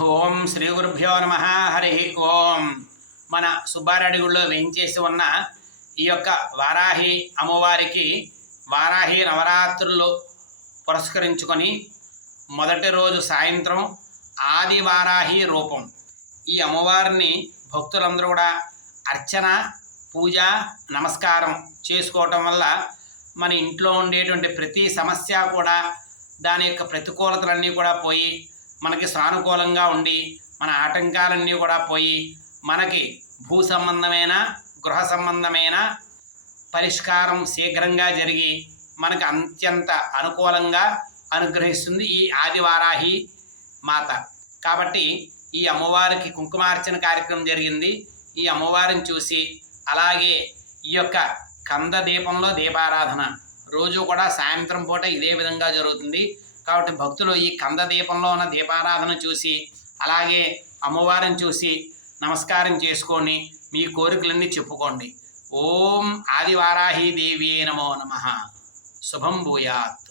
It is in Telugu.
ఓం శ్రీ గురుభ్యో నమ. హరి ఓం. మన సుబ్బారెడ్డి గుడిలో వేయించేసి ఉన్న ఈ యొక్క వారాహి అమ్మవారికి వారాహి నవరాత్రులు పురస్కరించుకొని మొదటి రోజు సాయంత్రం ఆది వారాహి రూపం ఈ అమ్మవారిని భక్తులందరూ కూడా అర్చన పూజ నమస్కారం చేసుకోవటం వల్ల మన ఇంట్లో ఉండేటువంటి ప్రతి సమస్య కూడా దాని యొక్క ప్రతికూలతలన్నీ కూడా పోయి మనకి సానుకూలంగా ఉండి మన ఆటంకాలన్నీ కూడా పోయి మనకి భూ సంబంధమైన గృహ సంబంధమైన పరిష్కారం శీఘ్రంగా జరిగి మనకు అత్యంత అనుకూలంగా అనుగ్రహిస్తుంది ఈ ఆదివారాహి మాత. కాబట్టి ఈ అమ్మవారికి కుంకుమార్చన కార్యక్రమం జరిగింది. ఈ అమ్మవారిని చూసి అలాగే ఈ యొక్క కంద దీపంలో దీపారాధన రోజు కూడా సాయంత్రం పూట ఇదే విధంగా జరుగుతుంది. కాబట్టి భక్తులు ఈ కంద దీపంలో ఉన్న దీపారాధన చూసి అలాగే అమ్మవారిని చూసి నమస్కారం చేసుకొని మీ కోరికలన్నీ చెప్పుకోండి. ఓం ఆదివారాహి దేవి నమో నమః. శుభం భూయాత్.